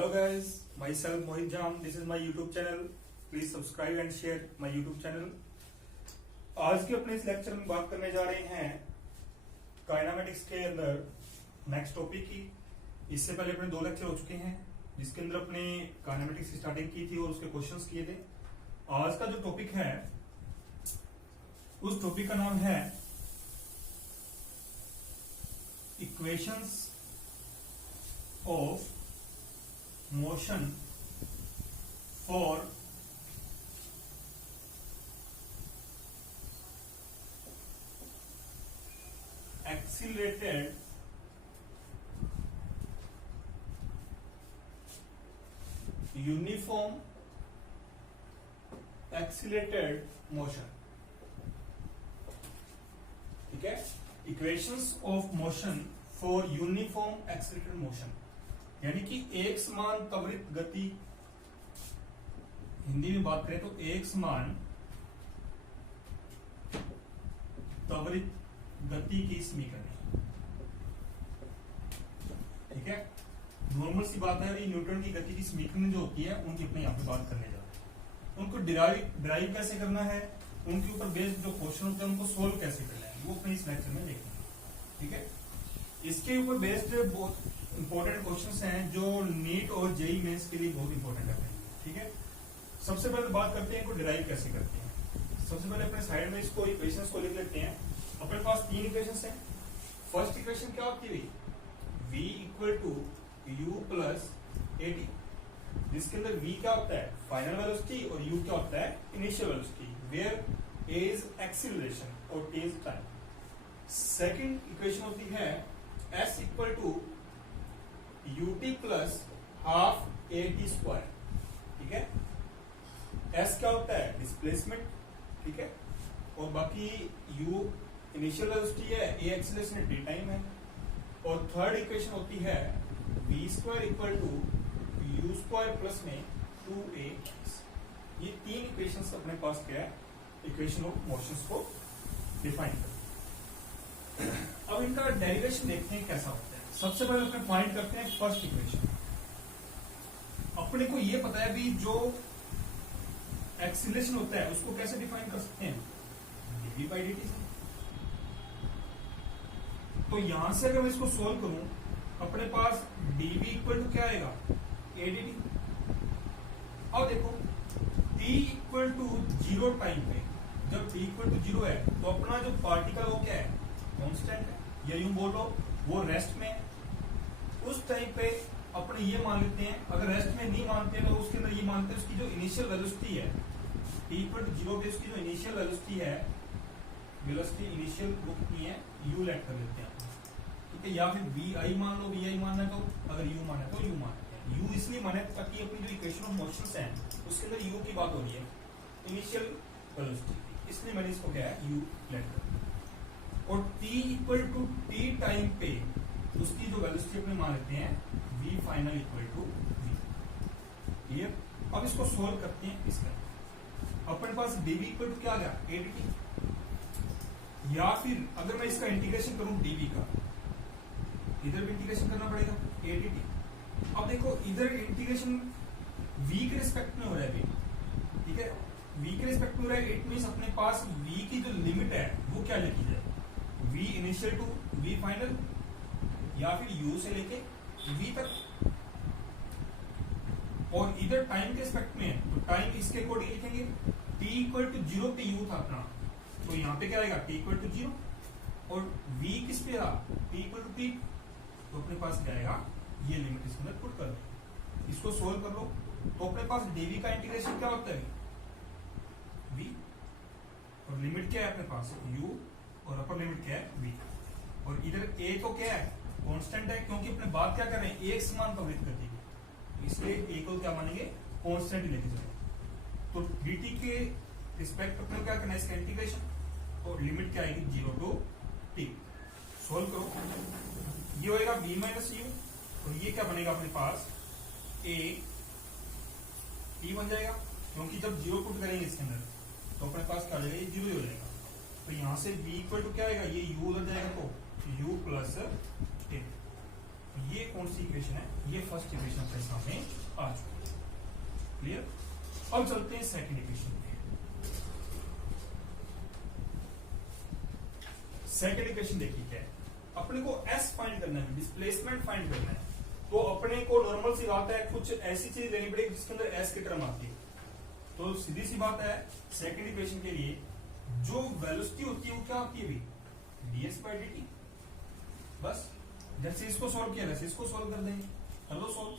Hello guys, myself Mohit Jam. This is my YouTube channel. Please subscribe and share my YouTube channel. आज के अपने इस lecture में बात करने जा रहे हैं काइनेमेटिक्स के अंदर नेक्स्ट टॉपिक की। इससे पहले अपने 2 लेक्चर हो चुके हैं जिसके अंदर अपने काइनेमेटिक्स की स्टार्टिंग की थी और उसके क्वेश्चंस किए थे। आज का जो टॉपिक है उस टॉपिक का नाम है equations of motion for accelerated uniform accelerated motion। ठीक है, equations of motion for uniform accelerated motion, यानी कि एक समान त्वरित गति। हिंदी में बात करें तो एक समान त्वरित गति की समीकरण। ठीक है, नॉर्मल सी बात है, न्यूटन की गति की समीकरण जो होती है उनकी अपने यहाँ पे बात करने जा रहे हैं। उनको डिराइव कैसे करना है, उनके ऊपर बेस्ड जो क्वेश्चन होते हैं उनको सोल्व कैसे करना है, वो अपने इस लेक्चर में देखेंगे। ठीक है, इसके ऊपर बेस्ड बहुत इंपॉर्टेंट क्वेश्चंस हैं जो नीट और जेईई मेंस के लिए बहुत इंपॉर्टेंट है। ठीक है, सबसे पहले बात करते हैं इनको डिराइव कैसे करते हैं। सबसे पहले अपने साइड में इसको इक्वेशंस को लिख लेते हैं। अपने पास 3 इक्वेशंस हैं। फर्स्ट इक्वेशन क्या होती है, v equal to u plus a t, जिसके अंदर v क्या होता है, फाइनल वेलोसिटी, और u क्या होता है, initial velocity, where a is acceleration और t is time. Second equation होती है s equal to ut plus half a T square. ठीक है, s क्या होता है, डिस्प्लेसमेंट। ठीक है, और बाकी u इनिशियल वेलोसिटी है, a एक्सीलरेशन है, t टाइम है। और थर्ड इक्वेशन होती है v square equal to u square plus में 2ax। ये 3 इक्वेशंस अपने पास क्या है, इक्वेशन ऑफ मोशंस को डिफाइन करते हैं। अब इनका डेरिवेशन देखते हैं कैसा होता है। सबसे पहले अपने फाइंड करते हैं फर्स्ट इक्वेशन। अपने को ये पता है भी जो एक्सीलरेशन होता है उसको कैसे डिफाइन कर सकते हैं, dv बाई dt से। तो यहां से अगर मैं इसको सोल्व करूं, अपने पास dv इक्वल टू क्या आएगा, a dt। अब देखो t इक्वल टू 0 टाइम पे, जब t इक्वल टू 0 है तो अपना जो पार्टिकल वो क्या है, कांस्टेंट है, या यूं बोलो वो रेस्ट में। उस टाइम पे अपने ये मान लेते हैं, अगर रेस्ट में नहीं मानते हैं तो उसके अंदर ये मानते हैं उसकी जो इनिशियल वेलोसिटी है, t इक्वल टू 0 पे उसकी जो इनिशियल वेलोसिटी है, वेलोसिटी इनिशियल वो कितनी है, u लेट कर लेते हैं। ठीक है, या फिर vi मान लो, vi मानना है तो, अगर u माना है तो u मान लेते हैं। u इसलिए माने ताकि अपनी जो इक्वेशन ऑफ मोशंस है उसके अंदर u की बात हो रही है, इनिशियल वेलोसिटी, इसलिए मैंने इसको क्या है, u लेट कर। और t equal to t time पे उसकी जो वेलोसिटी अपने मान लेते हैं v final equal to v। Clear, अब इसको सोल्व करते हैं। इसका अपने पास dv इक्वल टू क्या आ गया, a dt। या फिर अगर मैं इसका इंटीग्रेशन करूं dv का, इधर भी इंटीग्रेशन करना पड़ेगा a dt। अब देखो इधर इंटीग्रेशन v के रिस्पेक्ट में हो रहा है अभी। ठीक है, v के रिस्पेक्ट में हो रहा है, इट मींस अपने पास v की जो लिमिट है वो क्या लिखी जाए, v initial to v final, या फिर u से लेके v तक। और इधर टाइम के रिस्पेक्ट में है तो टाइम इसके अकॉर्डिंग लिखेंगे। t इक्वल टू 0 पे u था अपना, तो यहाँ पे क्या आएगा, t इक्वल टू 0, और v किस पे था, t इक्वल टू t, तो अपने पास क्या आएगा, ये लिमिट इसके अंदर पुट कर दो, इसको सोल्व कर लो। तो अपने पास dv का इंटीग्रेशन क्या होता है, v, और लिमिट क्या है अपने पास, u, और अपर लिमिट क्या है, v। और इधर a तो क्या है, कांस्टेंट है, क्योंकि अपने बात क्या कर रहे हैं, एक समान त्वरित गति की, इसलिए a को क्या मानेंगे, कांस्टेंट ही लेके चलेंगे। तो dt के रिस्पेक्ट अपने क्या करना है, इसका इंटीग्रेशन, और लिमिट क्या आएगी, 0 टू t। सोल्व करो, ये होएगा v माइनस u, और ये क्या बनेगा अपने पास, a t बन जाएगा, क्योंकि जब 0 पुट करेंगे इसके अंदर तो अपने पास क्या आ जाएगा, ये 0 ही हो जाएगा। तो यहां से v इक्वल टू क्या आएगा, ये u उधर जाएगा तो u प्लस a। ये ये कौन सी इक्वेशन है, ये फर्स्ट इक्वेशन अपने सामने आ चुकी है। क्लियर। अब चलते हैं सेकंड इक्वेशन पे। सेकंड इक्वेशन देखिए क्या है, अपने को एस फाइंड करना है, डिस्प्लेसमेंट फाइंड करना है। तो अपने को नॉर्मल सी बात है, कुछ ऐसी चीज लेनी पड़ेगी जिसके अंदर एस की टर्म आती है। तो सीधी सी बात है, सेकंड इक्वेशन के लिए जो वेलोसिटी होती है वो क्या होती है भाई, ds बाई dt। बस जैसे इसको सॉल्व किया वैसे इसको सॉल्व कर देंगे, कर दो सॉल्व।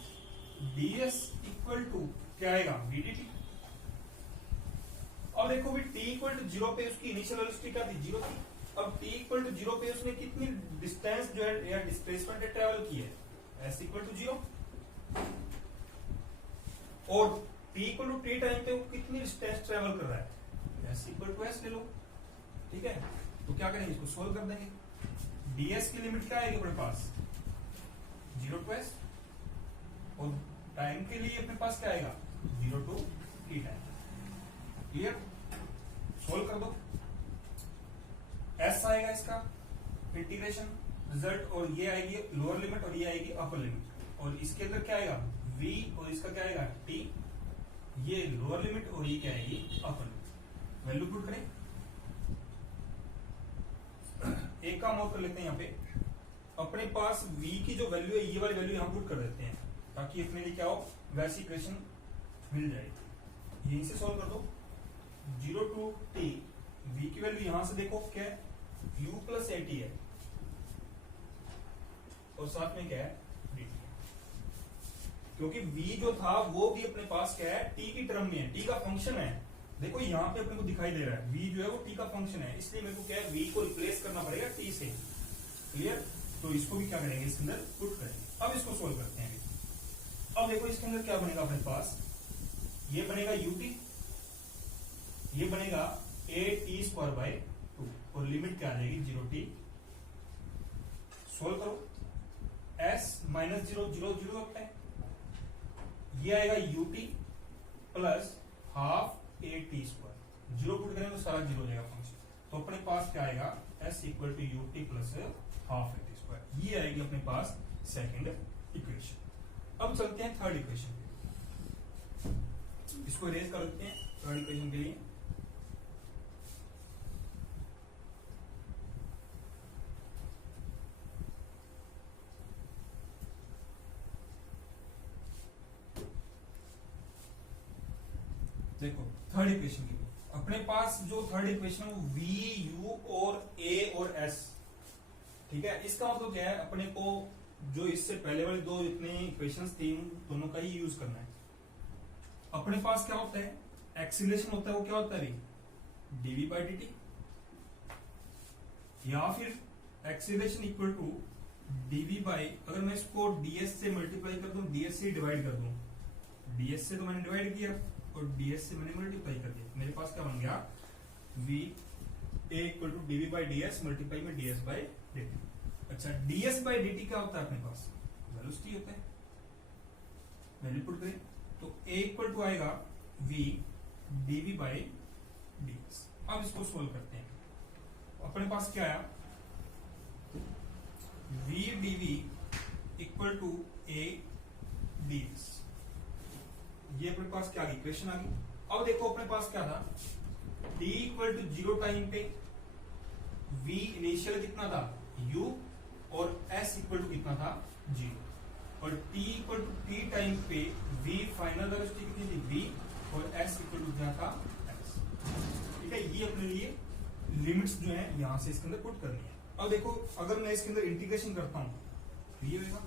ds इक्वल टू क्या आएगा, vdt। अब देखो भी t इक्वल टू 0 पे उसकी इनिशियल वेलोसिटी क्या थी, 0 थी। अब t इक्वल टू 0 पे उसने कितनी डिस्टेंस जो है या डिस्प्लेसमेंट ट्रेवल की है, s इक्वल टू 0। और t equal to t time पे वो कितनी डिस्टेंस ट्रेवल कर रहा है, s इक्वल टू s ले लो। ठीक है, तो क्या करेंगे, इसको सोल्व कर देंगे। ds की लिमिट क्या आएगी अपने पास, 0 टू s। और टाइम के लिए अपने पास क्या आएगा, 0 to t time. Clear, solve कर दो। s आएगा इसका इंटीग्रेशन रिजल्ट, और ये आएगी लोअर लिमिट और ये आएगी अपर लिमिट। और इसके अंदर क्या आएगा, v, और इसका क्या आएगा t, ये लोअर लिमिट और ये क्या आएगी अपर लिमिट। वैल्यू पुट करें, एक काम और कर लेते हैं यहाँ पे, अपने पास v की जो वैल्यू है ये वाली वैल्यू यहाँ पुट कर देते हैं, ताकि अपने लिए क्या हो, वैसी इक्वेशन मिल जाएगी। यहीं से सॉल्व कर दो। 0 टू t, v की वैल्यू यहां से देखो क्या है, u प्लस at है, और साथ में क्या है, dt। क्योंकि v जो था वो भी अपने पास क्या है, t की टर्म में है, t का फंक्शन है। देखो यहाँ पे अपने को दिखाई दे रहा है v जो है वो t का फंक्शन है, इसलिए मेरे को क्या है, v को रिप्लेस करना पड़ेगा t से। क्लियर, तो इसको भी क्या करेंगे, इसके अंदर पुट करेंगे। अब इसको सोल्व करते हैं। अब देखो इसके अंदर क्या बनेगा अपने पास, ये बनेगा ut, ये बनेगा at स्क्वायर बाय 2, और लिमिट क्या आ जाएगी, 0t। सोल्व करो, s माइनस 0 0 0 होता है, ये आएगा ut plus half at square. 0 put करेंगे तो सारा 0 हो जाएगा फंक्शन। तो अपने पास क्या आएगा, s equal to ut plus half at square. ये आएगी अपने पास सेकंड इक्वेशन। अब चलते हैं थर्ड इक्वेशन पे, इसको इरेज कर देते हैं थर्ड इक्वेशन के लिए। देखो थर्ड इक्वेशन के लिए अपने पास जो थर्ड इक्वेशन है वो v, u और a और s। ठीक है, इसका मतलब क्या है, अपने को जो इससे पहले वाली दो जितने इक्वेशंस थी उन दोनों का ही यूज करना है। अपने पास क्या होता है, एक्सीलरेशन होता है, वो क्या होता है, dv बाई dt, या फिर acceleration equal to dv by, अगर मैं इसको ds से मल्टीप्लाई कर दूं, ds से डिवाइड कर दूं, ds से तो मैंने डिवाइड किया और ds से मैंने मल्टीप्लाई कर दिया, मेरे पास क्या बन गया, v a equal to dv by ds multiply में ds बाई dt। अच्छा, ds बाई dt क्या होता है अपने पास, वेलोसिटी होता है। वैल्यू पुट करें तो a इक्वल टू आएगा v dv बाई ds। अब इसको सोल्व करते हैं, अपने पास क्या आया, v dv equal to a ds। ये अपने पास क्या आ गई, इक्वेशन आ गई। अब देखो अपने पास क्या था, t इक्वल टू 0 टाइम पे v इनिशियल कितना था, u, और s इक्वल टू कितना था, 0, और t equal to t time पे v फाइनल वेलोसिटी कितनी थी, v, और s इक्वल टू क्या था, s। ठीक है, ये अपने लिए लिमिट्स जो है यहां से इसके अंदर पुट करनी है। अब देखो अगर मैं इसके अंदर इंटीग्रेशन करता हूं तो ये होगा,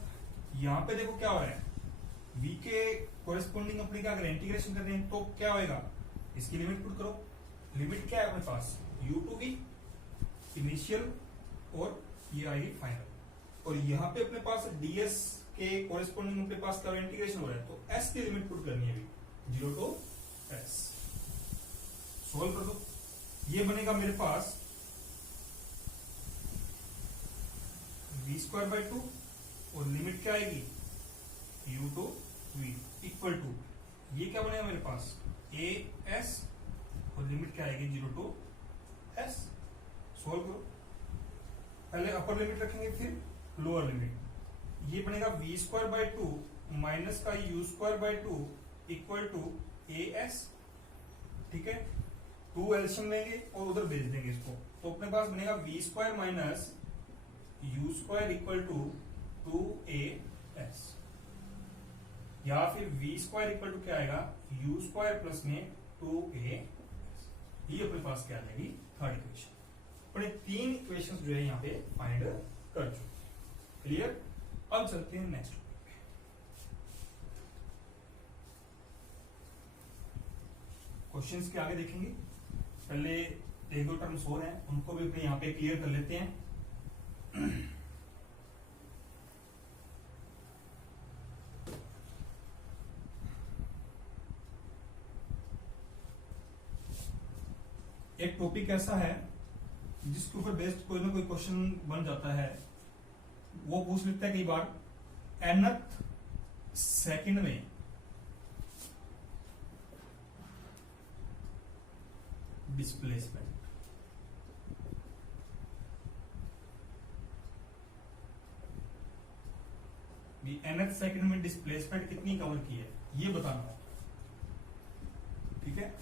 यहाँ पे देखो क्या हो रहा है, v के कोरेस्पोंडिंग अपने का अगर इंटीग्रेशन कर रहे हैं तो क्या होएगा, इसकी लिमिट पुट करो। लिमिट क्या है अपने पास, u टू v इनिशियल, और ये आएगी फाइनल, और यहाँ पे अपने पास ds के कोरेस्पोंडिंग अपने पास क्या इंटीग्रेशन हो रहा है, तो s की लिमिट पुट करनी है अभी, 0 टू s। सोल्व कर दो, ये बनेगा मेरे पास v स्क्वायर बाई 2, और लिमिट क्या आएगी, u to v equal to, ये क्या बनेगा मेरे पास, a s, और लिमिट क्या आएगी, 0 टू s। सोल्व करो, पहले अपर लिमिट रखेंगे फिर लोअर लिमिट, ये बनेगा we square by two minus का U square by two equal to A S. ठीक है, टू एल्शियम लेंगे और उधर भेज देंगे इसको, तो अपने पास बनेगा we square minus u square equal to two A s, या फिर वी स्क्वायर इक्वल टू क्या आएगा यू स्क्वायर प्लस में टू ए एस। ये अपने पास क्या आ जाएगी थर्ड इक्वेशन। अपने तीन इक्वेशंस जो है यहाँ पे फाइंड कर चुके। क्लियर? अब चलते हैं नेक्स्ट। क्वेश्चंस के आगे देखेंगे, पहले एक दो टर्म्स और हैं उनको भी अपने यहाँ पे क्लियर कर लेते हैं। एक टॉपिक ऐसा है जिसके ऊपर बेस्ड कोई ना कोई क्वेश्चन बन जाता है, वो पूछ लेता है कई बार nth सेकंड में डिस्प्लेसमेंट। nth सेकंड में डिस्प्लेसमेंट कितनी कवर की है ये बताना है। ठीक है,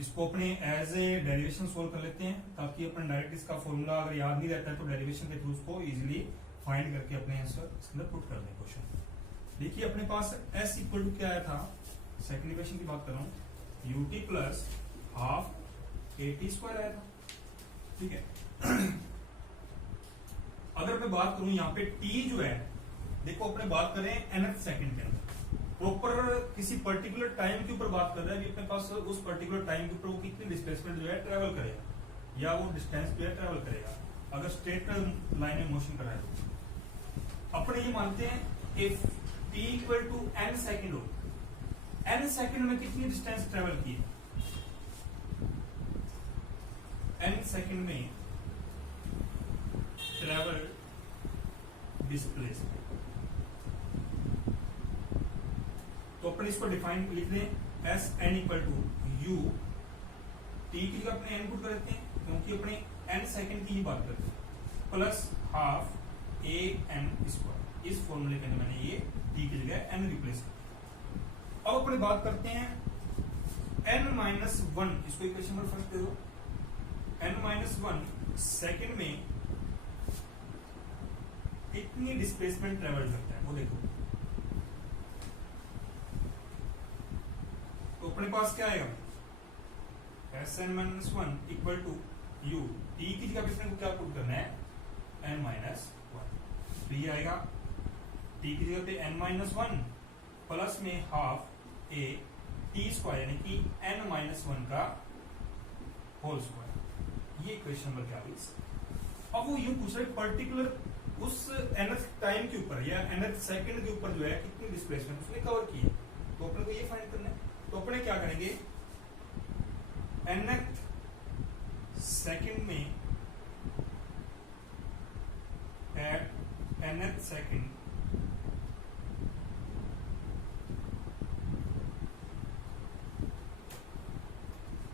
इसको अपने एज ए डेरिवेशन सोल्व कर लेते हैं, ताकि अपन डायरेक्ट इसका फॉर्मूला अगर याद नहीं रहता है तो डेरिवेशन के थ्रू उसको इजीली फाइंड करके अपने आंसर इसके अंदर पुट कर दें क्वेश्चन। देखिए अपने पास s इक्वल टू क्या आया था, सेकंड इक्वेशन की बात कर रहा हूं, UT plus half a T square आया था। ठीक है, अगर मैं बात करूं यहाँ पे t जो है, देखो अपने बात करें nth सेकंड के अंदर, प्रॉपर किसी पर्टिकुलर टाइम के ऊपर बात कर रहा है, अभी अपने पास उस पर्टिकुलर टाइम के ऊपर वो कितनी डिस्प्लेसमेंट जो है ट्रेवल करेगा या वो डिस्टेंस जो है ट्रेवल करेगा, अगर स्ट्रेट लाइन में मोशन कर रहा है तो अपने ये मानते हैं if t equal to n second हो, n सेकंड में कितनी डिस्टेंस ट्रेवल की है, n सेकंड में ट्रेवल डिस्प्लेसमेंट। तो अपन इसको डिफाइन लिख दें s n equal to u, t की जगह अपने एन पुट कर देते हैं क्योंकि अपने एन सेकंड की ही बात करते हैं, plus half A N square. इस फॉर्मूले के अंदर मैंने ये टी की जगह एन रिप्लेस कर। अब अपने बात करते हैं एन माइनस वन, इसको इक्वेशन नंबर फर्स्ट दे दो, एन माइनस वन सेकेंड में कितनी डिस्प्लेसमेंट ट्रेवल करता है वो देखो। तो अपने पास क्या आएगा s n minus one equal to u, t की जगह अपने को क्या पुट करना है एन माइनस वन, तो ये आएगा टी की जगह पे एन माइनस वन प्लस में हाफ ए टी स्क्वायर यानी कि एन माइनस वन का होल स्क्वायर। ये इक्वेशन नंबर क्या है। अब वो यूं पूछ रहे पर्टिकुलर उस nth टाइम के ऊपर या nth सेकंड के ऊपर जो है कितनी डिस्प्लेसमेंट उसने कवर की है, तो अपने को ये फाइंड करना है। तो अपने क्या करेंगे nth सेकंड में एट nth सेकंड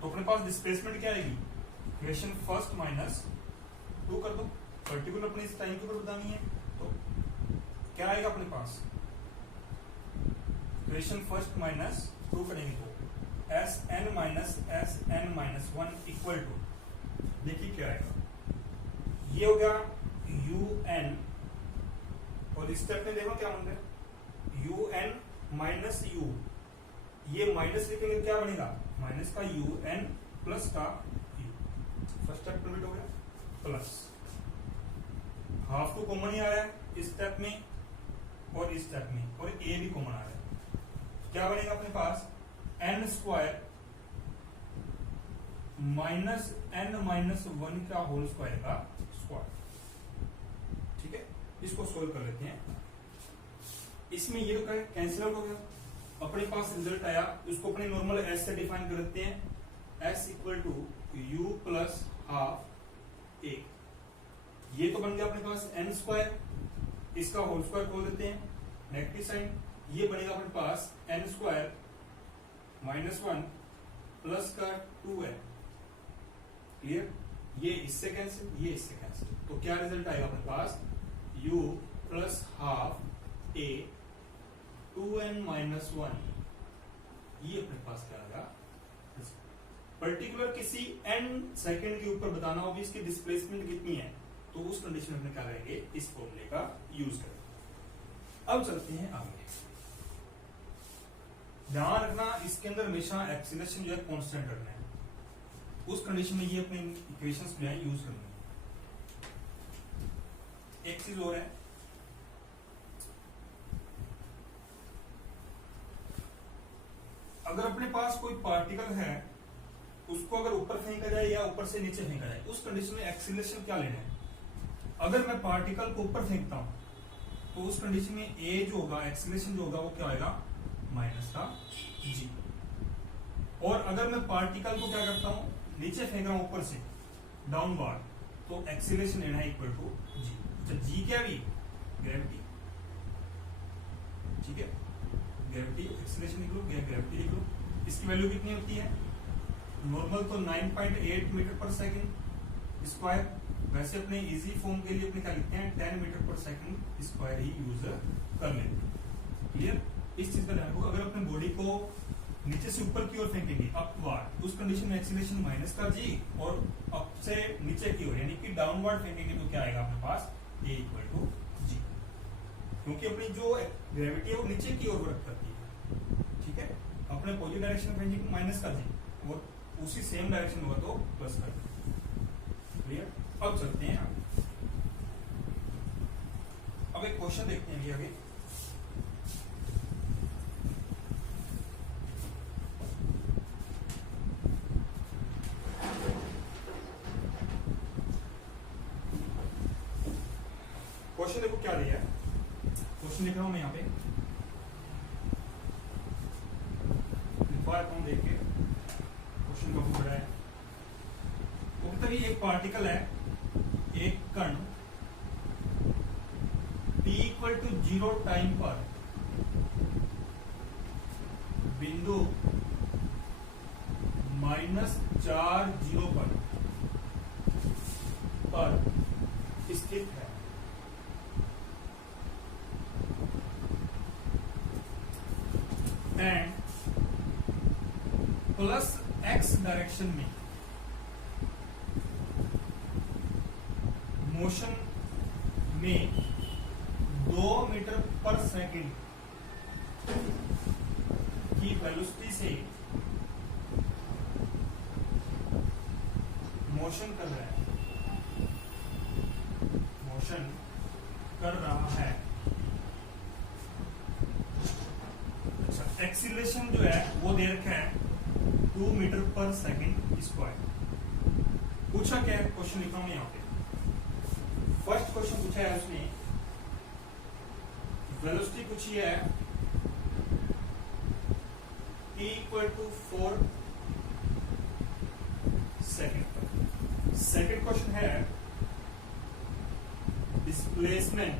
तो अपने पास डिस्प्लेसमेंट क्या आएगी, इक्वेशन फर्स्ट माइनस टू कर दो, पर्टिकुलर अपने इस टाइम के ऊपर बतानी है, तो क्या आएगा अपने पास इक्वेशन फर्स्ट माइनस टू करेंगे तो s n minus one equal to, देखिए क्या आएगा, ये हो गया यू एन और इस स्टेप में देखो क्या बन रहा है यू एन माइनस यू, ये माइनस लिखेंगे क्या बनेगा माइनस का यू एन प्लस का यू, फर्स्ट स्टेप कंप्लीट हो गया, प्लस हाफ तो कॉमन ही आ रहा है इस स्टेप में और इस स्टेप में, और ए भी कॉमन आ रहा है, क्या बनेगा अपने पास N square minus N minus one का होल स्क्वायर का स्क्वायर। ठीक है, इसको सोल्व कर लेते हैं। इसमें ये तो कैंसिल आउट हो गया, अपने पास रिजल्ट आया, उसको अपने नॉर्मल एस से डिफाइन कर देते हैं, S equal to U plus half A, ये तो बन गया अपने पास एन स्क्वायर, इसका होल स्क्वायर खोल देते हैं नेगेटिव साइन, ये बनेगा अपने पास N square minus one plus का टू है, क्लियर, ये इससे कैंसिल ये इससे कैंसिल, तो क्या रिजल्ट आएगा अपने पास u प्लस हाफ ए 2n माइनस 1, ये अपने पास क्या आएगा। पर्टिकुलर किसी n सेकंड के ऊपर बताना हो भी इसकी डिस्प्लेसमेंट कितनी है, तो उस कंडीशन में क्या करेंगे, इस फॉर्मूले का यूज करेंगे। अब चलते हैं आगे। ध्यान रखना इसके अंदर हमेशा एक्सीलरेशन जो है कांस्टेंट रखना है, उस कंडीशन में ये अपने इक्वेशंस जो है यूज करनी है। एक चीज और है, अगर अपने पास कोई पार्टिकल है उसको अगर ऊपर फेंका जाए या ऊपर से नीचे फेंका जाए, उस कंडीशन में एक्सीलरेशन क्या लेना है। अगर मैं पार्टिकल को ऊपर फेंकता हूं तो उस कंडीशन में ए जो होगा, एक्सीलरेशन जो होगा वो क्या आएगा, माइनस का जी। और अगर मैं पार्टिकल को क्या करता हूं, नीचे फेंक रहा हूं ऊपर से डाउनवर्ड, तो एक्सीलरेशन लेना है इक्वल टू जी। अच्छा जी क्या भी, ग्रेविटी, ठीक है, ग्रेविटी एक्सीलरेशन लिख लो, ग्रेविटी लिख लो। इसकी वैल्यू कितनी होती है, नॉर्मल तो 9.8 मीटर पर सेकंड स्क्वायर, वैसे अपने इजी फॉर्म के लिए अपने क्या लिखते हैं, 10 मीटर पर सेकंड स्क्वायर ही यूज कर लेते हैं। क्लियर, इस चीज का ध्यान रखो। अगर अपने बॉडी को नीचे से ऊपर की ओर फेंकेंगे अपवर्ड, उस कंडीशन में एक्सीलरेशन माइनस का जी, और अप से नीचे की ओर यानी कि डाउनवर्ड फेंकेंगे तो क्या आएगा अपने पास, ए इक्वल टू जी, क्योंकि अपनी जो ग्रेविटी है वो नीचे की ओर वर्क करती है। ठीक है, अपने पॉजिटिव डायरेक्शन फेंकेंगे माइनस का जी, और उसी सेम डायरेक्शन होगा तो प्लस का जी। क्लियर, अब चलते हैं आगे। अब एक क्वेश्चन देखते हैं आगे। क्वेश्चन देखो क्या दिया है, क्वेश्चन लिख रहा हूं मैं यहाँ पे, लिखवाता हूं देख के, क्वेश्चन काफी बड़ा है। तभी एक पार्टिकल है, एक कण t इक्वल टू 0 टाइम पर बिंदु -4 पर स्थित है। एंड प्लस x डायरेक्शन में मोशन में 2 मीटर पर सेकंड की वेलोसिटी से मोशन कर रहा है, मोशन कर रहा है। अच्छा, एक्सीलरेशन जो है वो दे रखा है 2 मीटर पर सेकंड स्क्वायर। पूछा क्या है, क्वेश्चन लिखा हूं यहाँ पे। फर्स्ट क्वेश्चन पूछा है उसने, वेलोसिटी पूछी है t equal to 4 second. Second question है displacement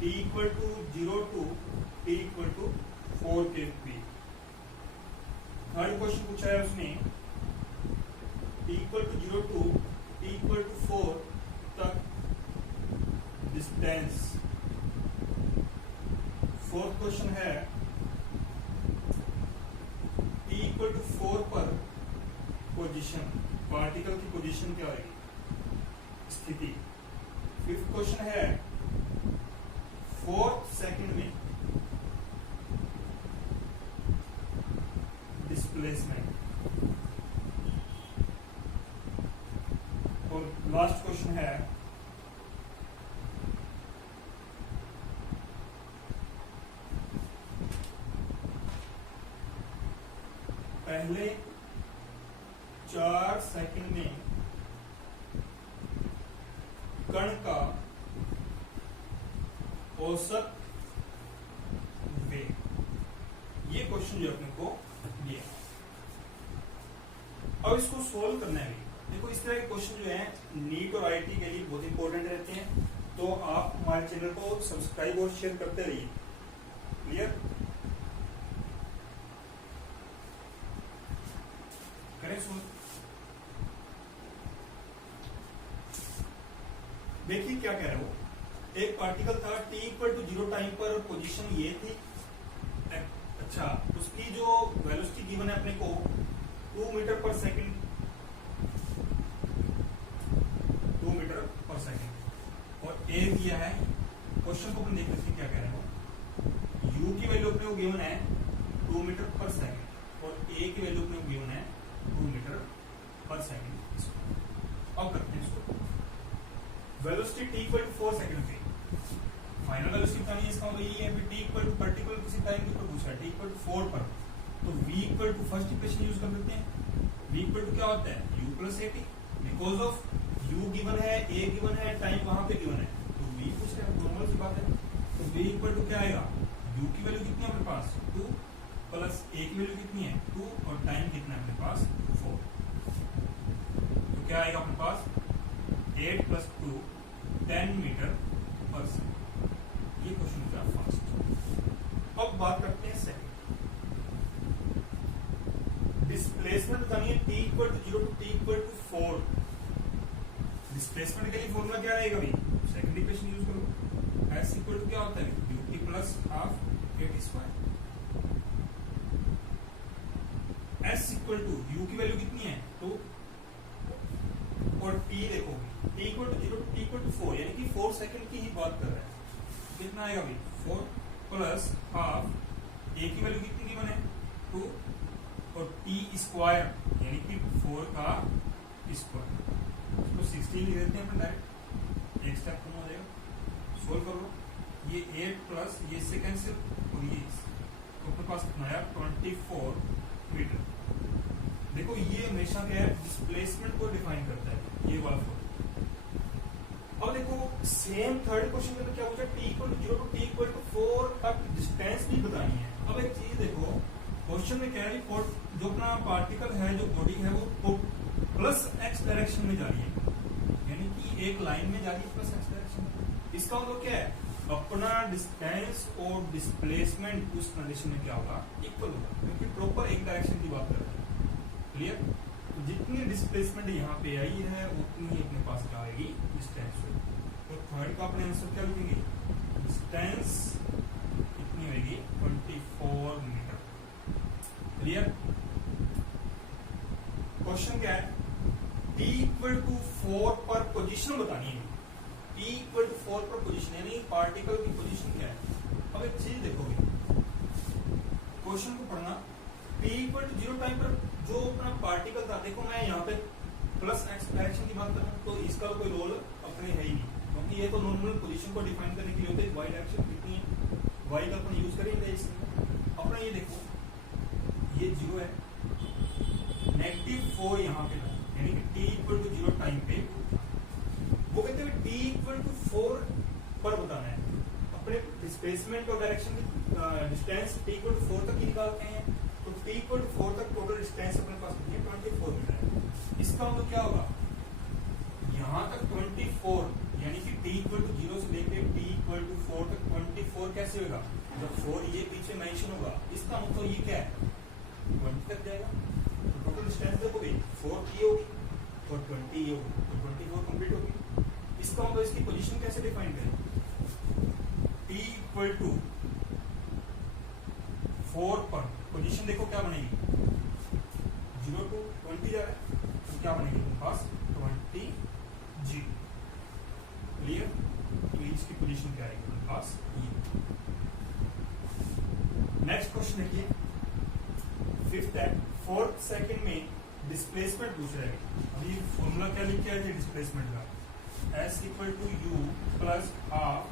t equal to 0 to t equal to 4 के पी। थर्ड क्वेश्चन पूछा है उसने t equal to 0 to t equal to 4 तक डिस्टेंस। फोर्थ क्वेश्चन है t इक्वल टू 4 पर पोजीशन, पार्टिकल की पोजीशन क्या होगी, स्थिति। फिफ्थ क्वेश्चन है 4 सेकंड में डिस्प्लेसमेंट। और लास्ट क्वेश्चन है पहले 4 सेकंड में कण का औसत वेग। ये क्वेश्चन जो अपने को दिया, अब इसको सोल्व करना है। देखो इस तरह के क्वेश्चन जो है नीट और आईटी के लिए बहुत इंपॉर्टेंट रहते हैं, तो आप हमारे चैनल को सब्सक्राइब और शेयर करते रहिए। क्लियर, करें सोल्व। देखिए क्या कह पार्टिकल था t इक्वल टू 0 टाइम पर पोजीशन ये थी। अच्छा, उसकी जो वेलोसिटी गिवन है अपने को 2 metre per second, 2 metre per second, और a दिया है। क्वेश्चन को अपन देख लेते हैं क्या कह रहे हैं। u की वैल्यू अपने को गिवन है 2 मीटर पर सेकंड और a की वैल्यू अपने को गिवन है 2 मीटर पर सेकंड। अब करते हैं इसको। Velocity t equal to 4 second पे फाइनल वेलोसिटी बतानी है। इसका मतलब ये है कि t इक्वल टू पर्टिकुलर किसी टाइम के ऊपर पूछा है, t इक्वल टू 4 पर, तो v equal to first equation use कर लेते हैं। v इक्वल टू क्या होता है u plus at, because of u given है, a गिवन है, टाइम वहां पे गिवन है, तो v पूछ रहे हैं, नॉर्मल सी बात है। तो v इक्वल टू क्या आएगा, u की वैल्यू कितनी है अपने पास 2 प्लस a की वैल्यू कितनी है 2 और टाइम कितना है अपने पास 4, तो क्या आएगा अपने पास 8 प्लस 2 10 मीटर पर सेकंड। ये क्वेश्चन का फर्स्ट। अब बात करते हैं सेकंड। डिस्प्लेसमेंट बतानी है t equal to 0 to t equal to 4। डिस्प्लेसमेंट के लिए फॉर्मूला क्या रहेगा भाई, सेकंड इक्वेशन यूज करो। s इक्वल टू क्या होता है ut plus half at square. s equal to u की वैल्यू कितनी है 2 और t देखो t equal to 0 to t equal to 4, यानी कि 4 सेकंड की ही बात कर रहे हैं। कितना आएगा भाई 4 प्लस हाफ, a की वैल्यू कितनी गिवन है 2 और t स्क्वायर यानी कि 4 का स्क्वायर, तो 16 लिख देते हैं अपन डायरेक्ट, एक स्टेप कम हो जाएगा। सोल्व कर लो, ये 8 प्लस ये से कैंसिल और ये, तो अपने पास कितना आया 24 मीटर। देखो ये हमेशा क्या है, डिस्प्लेसमेंट को डिफाइन करता है, ये वाला फॉर्मूला। अब देखो सेम थर्ड क्वेश्चन में क्या पूछा, t equal to 0 to t equal to 4 तक डिस्टेंस भी बतानी है। अब एक चीज देखो, क्वेश्चन में क्या है, जो अपना पार्टिकल है, जो बॉडी है, वो प्लस x डायरेक्शन में जा रही है, यानी कि एक लाइन में जा रही है प्लस x डायरेक्शन। इसका मतलब क्या है, अपना डिस्टेंस और डिस्प्लेसमेंट उस कंडीशन में क्या होगा, इक्वल होगा, क्योंकि प्रॉपर एक डायरेक्शन की बात कर रहे हैं। क्लियर? तो जितनी डिस्प्लेसमेंट यहाँ पे आई है उतनी ही अपने पास क्या आएगी, डिस्टेंस। तो थर्ड का अपने आंसर क्या लिखेंगे, डिस्टेंस कितनी होगी 24 मीटर। क्लियर? क्वेश्चन क्या है, t इक्वल टू 4 पर पोजीशन बतानी है। t इक्वल टू 4 पर पोजीशन यानी पार्टिकल की पोजीशन क्या है। अब एक चीज देखोगे, क्वेश्चन को पढ़ना, t इक्वल टू 0 टाइम पर जो अपना पार्टिकल था, देखो मैं यहाँ पे प्लस x डायरेक्शन की बात कर रहा हूँ, तो इसका कोई रोल अपने है ही नहीं, क्योंकि ये तो नॉर्मल पोजीशन को डिफाइन करने के लिए होते हैं। y डायरेक्शन कितनी है, y का अपन यूज करेंगे इसमें। अपना ये देखो, ये 0 है, -4 यहाँ पे था, यानी कि t इक्वल टू 0 टाइम पे वो कहते हैं t इक्वल टू 4 पर बताना है। अपने डिस्प्लेसमेंट और डायरेक्शन की डिस्टेंस t इक्वल टू 4 तक ही निकालते हैं, तो t इक्वल टू 4 तक टोटल डिस्टेंस अपने पास कितनी है 24 मीटर है। इसका मतलब क्या होगा, यहाँ तक 24 यानी कि t इक्वल टू 0 से लेके t इक्वल टू 4 तक 24 कैसे होगा, जब 4 ये पीछे मेंशन होगा, इसका मतलब ये क्या है 20 तक जाएगा। तो टोटल डिस्टेंस देखो भाई 4 की होगी और 20 ये होगी, तो 24 कंप्लीट होगी। इसका मतलब इसकी पोजीशन कैसे डिफाइन करें, t इक्वल टू 4 पर पोजीशन देखो क्या बनेगी, 0 टू 20 जा रहा है, तो क्या बनेगी अपने पास 20g। क्लियर? तो इसकी पोजीशन क्या आएगी अपने पास ये। नेक्स्ट क्वेश्चन देखिए, 5th है, 4th सेकंड में डिस्प्लेसमेंट पूछ रहे हैं। अभी फॉर्मूला क्या लिख के आए थे डिस्प्लेसमेंट का, s equal to u plus half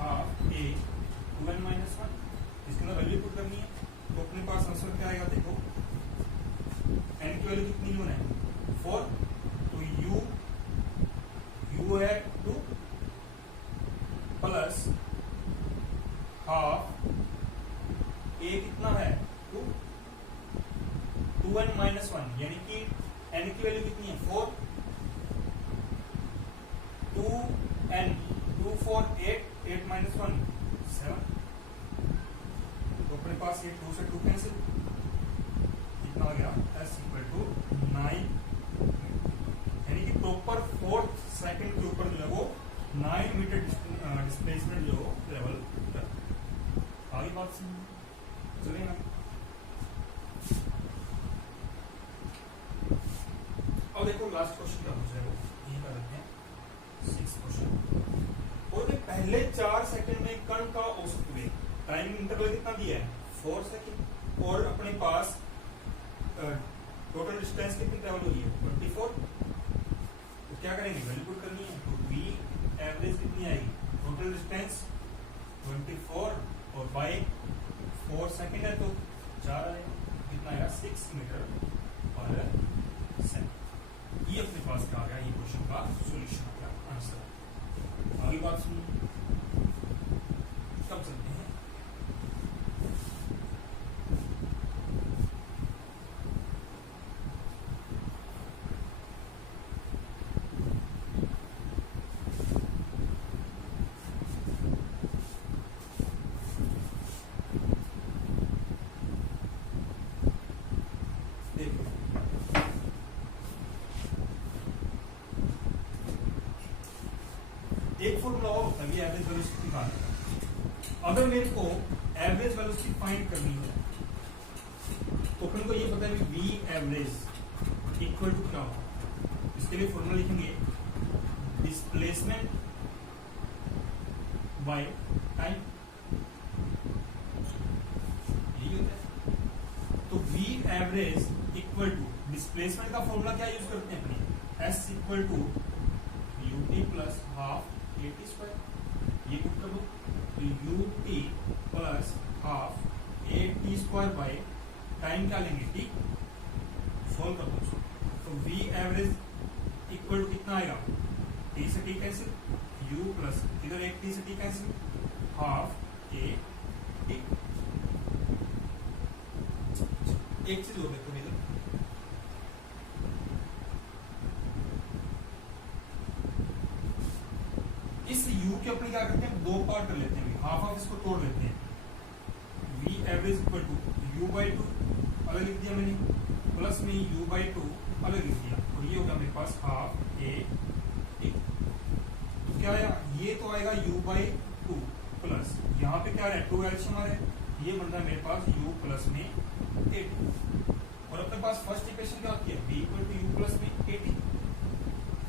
a 2n minus 1। इसके अंदर वैल्यू पुट करनी है, तो अपने पास आंसर क्या आएगा, देखो n की वैल्यू कितनी है 4, तो u है 2 प्लस हाफ a कितना है 2, 2n माइनस 1, यानी कि n की वैल्यू कितनी है 4, 2n 2 4 8 8 माइनस 1 7, तो अपने पास ये 2 से 2 कैंसिल, कितना आ गया s इक्वल टू 9, यानी कि प्रॉपर 4th सेकंड के ऊपर जो है वो 9 मीटर डिस्प्लेसमेंट जो ट्रेवल कर। आगे बात चलेगा। अब देखो लास्ट क्वेश्चन क्या पूछा है वो यही कर लेते हैं 6 क्वेश्चन। और पहले 4 सेकंड में कण का औसत वेग, टाइम इंटरवल कितना दिया है 4 सेकंड, और अपने पास टोटल डिस्टेंस कितनी ट्रेवल हुई है 24। तो क्या करेंगे, वैल्यू पुट करनी है। तो v एवरेज कितनी आएगी, टोटल डिस्टेंस 24 और बाय 4 सेकंड है तो 4 आएगा, कितना आएगा 6 मीटर पर सेकंड। ये अपने पास क्या आ गया, ये क्वेश्चन का सॉल्यूशन आ गया, आंसर। आगे बात सुनिए, कब चलते हैं। एक फॉर्मूला और होता है एवरेज वेलोसिटी निकालने का। अगर मेरे को एवरेज वेलोसिटी फाइंड करनी है तो अपन को ये पता है कि वी एवरेज इक्वल टू क्या होगा। इसके लिए फॉर्मूला लिखेंगे डिस्प्लेसमेंट बाय टाइम, यही होता है। तो we average equal to displacement का फॉर्मूला क्या यूज करते हैं अपने, S equal to UT plus half T square. ये पुट कर दो तो UT plus half a T square by time क्या लेंगे टी, सोल्व कर दो। तो वी एवरेज इक्वल टू कितना आएगा, टी से टी कैंसिल, यू प्लस इधर एक टी से T cancel, half a T. एक चीज और देखो इधर, इस u के अपने क्या करते हैं, दो पार्ट कर लेते हैं, हाफ हाफ इसको तोड़ लेते हैं। v average equal to u by 2 अलग लिख दिया मैंने, प्लस में u बाई 2 अलग लिख दिया, और ये होगा मेरे पास हाफ ए टी। तो क्या आया, ये तो आएगा u बाई 2 प्लस यहाँ पे क्या है 2 एल्शियम आ रहा है, ये बन रहा है मेरे पास u प्लस में ए टी। और अपने पास फर्स्ट इक्वेशन क्या होती है, v equal to u plus में ए टी।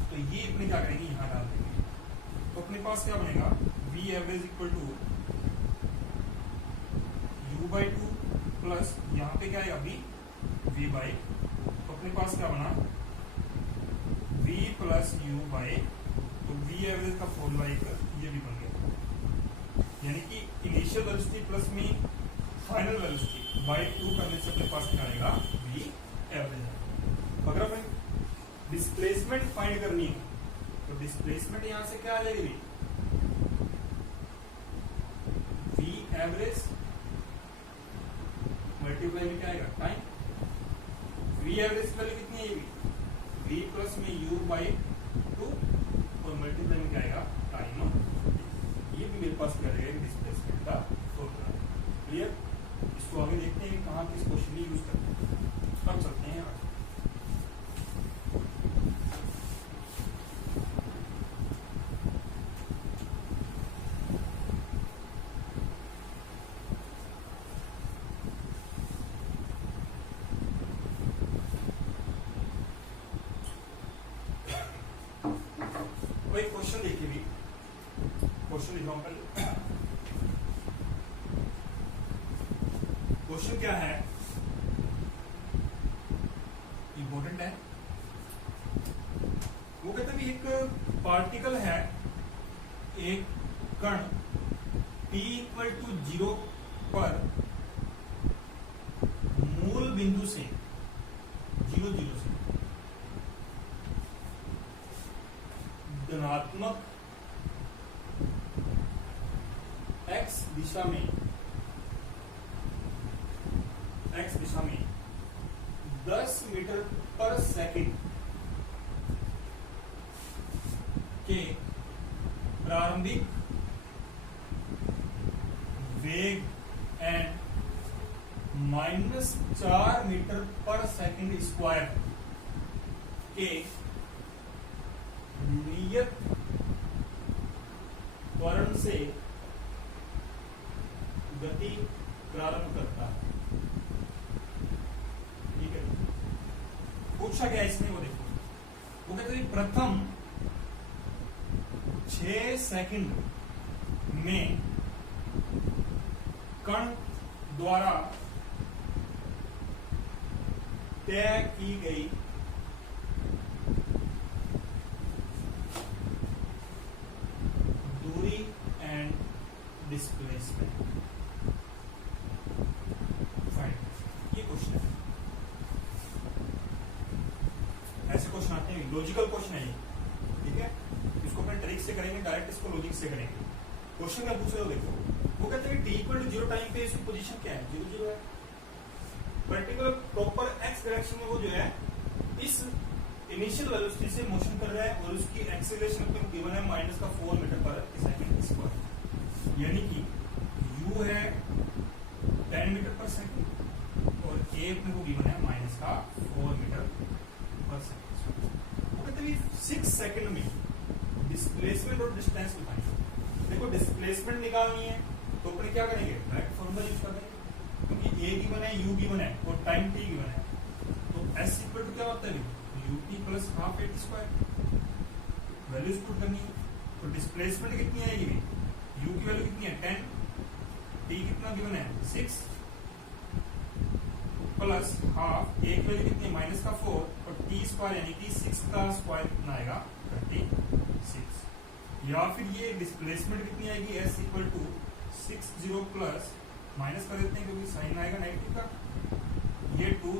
तो ये अपने क्या करेंगे, यहाँ डाल देंगे। तो अपने पास क्या बनेगा, v average equal to u by 2 plus यहाँ पे क्या आएगा v बाई, तो अपने पास क्या बना v प्लस u बाई, तो v एवरेज का फॉर्मूला एक ये भी बन गया, यानी कि इनिशियल वेलोसिटी प्लस में फाइनल वेलोसिटी बाई 2 करने से अपने पास क्या आएगा v एवरेज। अगर हमें डिस्प्लेसमेंट फाइंड करनी है तो डिस्प्लेसमेंट यहां से क्या आ जाएगी, v एवरेज मल्टीप्लाई में क्या आएगा टाइम। v एवरेज वैल्यू कितनी है, v प्लस में u बाई 2 और मल्टीप्लाई में क्या आएगा टाइम। ये भी मेरे पास क्या रहेगा डिस्प्लेसमेंट का फॉर्मूला। क्लियर, इसको आगे देखते हैं कहाँ किस क्वेश्चन में यूज करते हैं। अब चलते हैं आगे। एक क्वेश्चन देखिए भी, क्वेश्चन लिख रहा हूं पहले। क्वेश्चन क्या है, इंपॉर्टेंट है। वो कहते हैं एक पार्टिकल है, एक कण t इक्वल टू 0 पर मूल बिंदु से 0 0 से धनात्मक x दिशा में 10 मीटर पर सेकंड के प्रारंभिक वेग and -4 metre per second square के नियत त्वरण से गति प्रारंभ करता है। ठीक है, पूछा गया इसमें, वो देखो, वो कहते हैं प्रथम 6 सेकंड में कण द्वारा तय की गई दूरी एंड डिस्प्लेसमेंट फाइंड। ये क्वेश्चन है, ऐसे क्वेश्चन आते हैं, लॉजिकल क्वेश्चन है ये। ठीक है, इसको अपने ट्रिक से करेंगे, डायरेक्ट इसको लॉजिक से करेंगे। क्वेश्चन क्या पूछ रहे हो, देखो, वो कहते हैं टी इक्वल टू 0 टाइम पे इसकी पोजीशन क्या है, 0 0 है। पर्टिकुलर प्रॉपर एक्स डायरेक्शन में वो जो है इस इनिशियल वेलोसिटी से मोशन कर रहा है और उसकी एक्सेलरेशन अपने को गिवन है -4 मीटर पर सेकंड स्क्वायर, यानी कि u है 10 मीटर पर सेकंड और a अपने को गिवन है -4 मीटर पर सेकंड। वो कहते हैं 6 सेकंड में डिस्प्लेसमेंट और डिस्टेंस निकालनी। देखो, डिस्प्लेसमेंट निकालनी है तो अपने क्या करेंगे, डायरेक्ट फॉर्मूला यूज कर देंगे, क्योंकि a गिवन है, u गिवन है और टाइम t गिवन है, तो s इक्वल टू क्या होता है, ut plus half a square. Values put करनी है, तो डिस्प्लेसमेंट कितनी आएगी, u की वैल्यू कितनी है 10, t कितना गिवन है 6 प्लस हाफ, a की वैल्यू कितनी है -4 और t स्क्वायर यानी कि 6 का स्क्वायर कितना आएगा 36। या फिर ये डिस्प्लेसमेंट कितनी आएगी, s equal to 60 plus minus कर देते हैं क्योंकि साइन आएगा नेगेटिव का, ये 2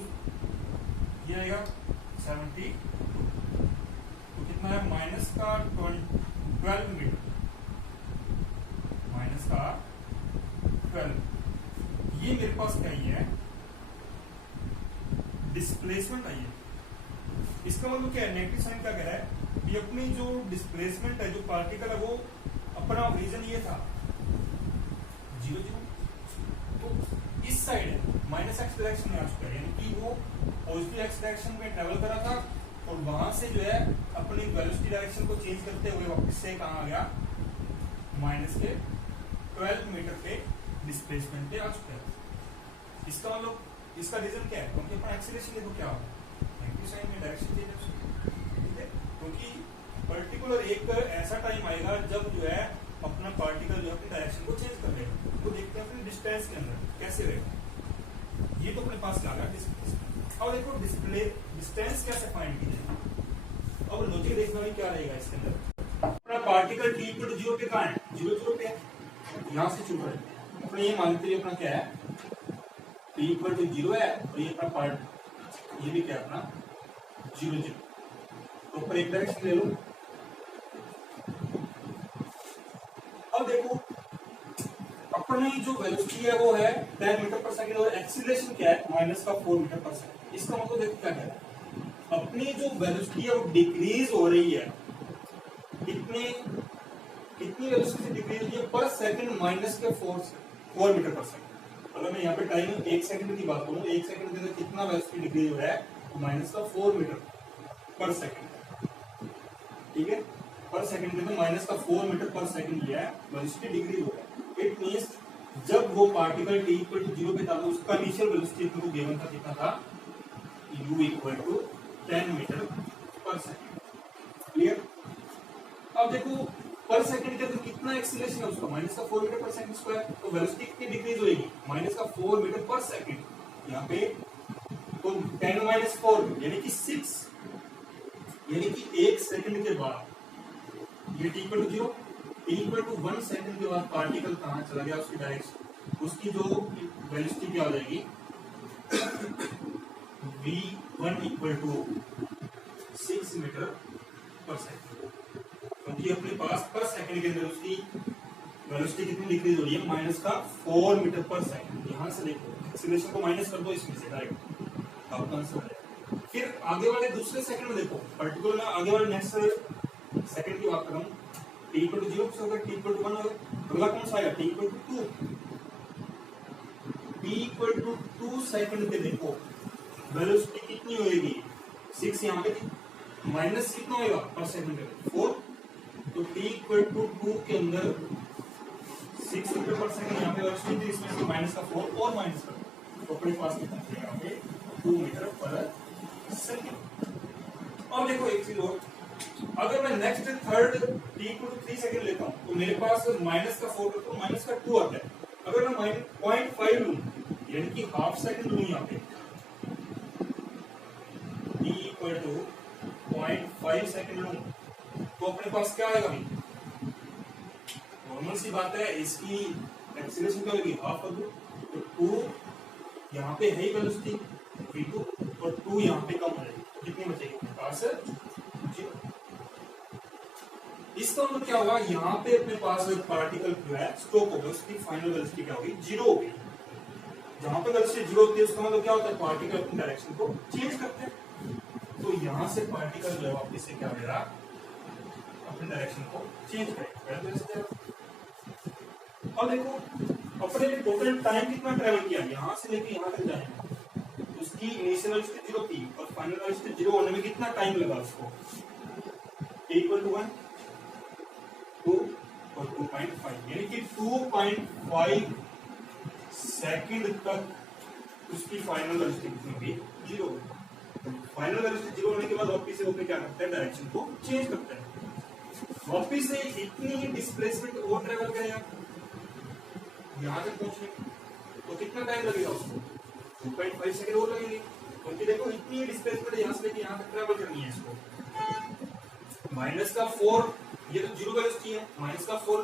ये आएगा 70, तो कितना है -12 मीटर, -12। ये मेरे पास क्या ही है, डिस्प्लेसमेंट आई है। इसका मतलब क्या है, नेगेटिव साइन क्या कह रहा है, ये अपनी जो डिस्प्लेसमेंट है, जो पार्टिकल है, वो अपना रीजन ये था 0 0, तो इस साइड -x डायरेक्शन में आ चुका है, यानी कि वो पॉजिटिव x डायरेक्शन में ट्रेवल करा था और वहां से जो है अपनी वेलोसिटी डायरेक्शन को चेंज करते हुए वापस से कहां आ गया, -12 मीटर पे डिस्प्लेसमेंट पे आ चुका है। इसका मतलब इसका रीजन क्या है, क्योंकि अपना एक्सीलरेशन देखो क्या होगा, नेगेटिव साइन में डायरेक्शन चेंज है। ठीक है, क्योंकि पर्टिकुलर एक ऐसा टाइम आएगा जब जो है अपना पार्टिकल जो अपनी डायरेक्शन को चेंज कर लेगा, वो देखते हैं अपने डिस्टेंस के अंदर कैसे रहेगा। ये तो अपने पास लगा डिस्प्लेसमेंट। अब देखो डिस्टेंस कैसे फाइंड की जाएगी, अब लॉजिक देखना भी क्या रहेगा इसके अंदर। अपना पार्टिकल t इक्वल टू 0 पे कहां है, 0 0 पे है, यहां से शुरू करते हैं। अपने ये मानते हैं अपना क्या है, t इक्वल टू 0 है और ये अपना पार्ट, ये भी क्या अपना 0 0, तो ऊपर एक डायरेक्शन ले लो। अब देखो, अपनी जो वेलोसिटी है वो है 10 मीटर पर सेकंड और एक्सीलरेशन क्या है -4 मीटर पर सेकंड। इसका मतलब देखो क्या कह रहा है, अपनी जो वेलोसिटी है वो डिक्रीज हो रही है, कितनी वेलोसिटी से डिक्रीज हो रही है, पर सेकंड -4 मीटर पर सेकंड। अगर मैं यहाँ पे टाइम 1 सेकंड की बात करूँ, 1 सेकंड के अंदर कितना वेलोसिटी डिक्रीज हो रहा है, -4 मीटर पर सेकंड। ठीक है, पर सेकंड के अंदर -4 मीटर पर सेकंड लिया है, वेलोसिटी डिक्रीज हो रहा है। इट मींस जब वो पार्टिकल t इक्वल टू 0 पे था तो उसका इनिशियल वेलोसिटी को गिवन था, कितना था, u equal to 10 metre per second. Clear. अब देखो पर सेकंड के अंदर कितना एक्सीलरेशन है उसका, -4 मीटर पर सेकंड स्क्वायर, तो वेलोसिटी कितनी डिक्रीज होगी, -4 मीटर पर सेकंड। यहाँ पे तो 10 - 4 यानी कि 6, यानी कि 1 सेकंड के बाद ये t equal to 0, t equal to 1 second के बाद पार्टिकल कहां चला गया, उसकी डायरेक्शन, उसकी जो वेलोसिटी क्या हो जाएगी, v1 equal to 6 metre per second, क्योंकि अपने पास पर सेकंड के अंदर उसकी वेलोसिटी कितनी डिक्रीज हो रही है, -4 मीटर पर सेकंड। यहां से देखो एक्सीलरेशन को माइनस कर दो इसमें से डायरेक्ट, आपका आंसर आ जाएगा। फिर आगे वाले दूसरे सेकंड में देखो, पर्टिकुलर में आगे वाले नेक्स्ट सेकंड की बात करूं, t इक्वल टू 0 से होगा, t इक्वल टू 1 होगा, अगला कौन सा आएगा, t equal to 2। t equal to 2 second पे देखो वेलोसिटी कितनी होगी, 6 यहाँ पे थी, माइनस कितना होगा पर सेकंड का 4, तो t इक्वल टू 2 के अंदर 6 मीटर पर सेकंड यहाँ पे वेलोसिटी थी, इसमें से माइनस का 4 और माइनस का, तो अपने पास कितना है यहाँ पे 2 मीटर पर सेकंड। अब देखो एक चीज और, अगर मैं next third t equal to 3 second लेता हूँ तो मेरे पास माइनस का 4 तो माइनस का 2 आता है। अगर मैं 0.5 लूं यानी कि हाफ सेकंड लूं यहाँ पे t इक्वल टू 0.5 सेकंड लूं तो अपने पास क्या आएगा भाई, नॉर्मल सी बात है, इसकी एक्सीलरेशन क्या होगी हाफ कर दो, तो 2 यहाँ पे है ही वेलोसिटी v2 और 2 यहाँ पे कम हो जाएगी, कितनी बचेगी अपने पास 0। इसका मतलब क्या होगा, यहाँ पे अपने पास पार्टिकल जो है स्टॉप होगा, उसकी फाइनल वेलोसिटी क्या होगी 0 होगी। जहां पे वेलोसिटी 0 होती है उसका मतलब क्या होता है, पार्टिकल अपनी डायरेक्शन को चेंज करते हैं, तो यहां से पार्टिकल जो है वापस से क्या होगा अपनी डायरेक्शन को चेंज करेगा। अब देखो अपने ने टोटल टाइम कितना ट्रेवल किया, यहां से लेके यहां तक जाने में उसकी इनिशियल वेलोसिटी 0 थी और फाइनल वेलोसिटी 0 होने में कितना टाइम लगा उसको, इक्वल टू 1 2 और 2.5 यानी कि 2.5 सेकंड तक उसकी फाइनल वेलोसिटी कितनी होगी 0। फाइनल वेलोसिटी 0 होने के बाद वापस से वो क्या करते हैं, डायरेक्शन को चेंज करते हैं, वापस से इतनी डिस्प्लेसमेंट और ट्रेवल करेगा यहां तक पहुंचने में, तो कितना टाइम लगेगा उसको 2.5 सेकंड और लगेंगे, क्योंकि देखो इतनी डिस्प्लेसमेंट यहां से लेके यहां तक ट्रेवल करनी है इसको। माइनस का 4 ये तो 0 वेलोसिटी है, माइनस का 4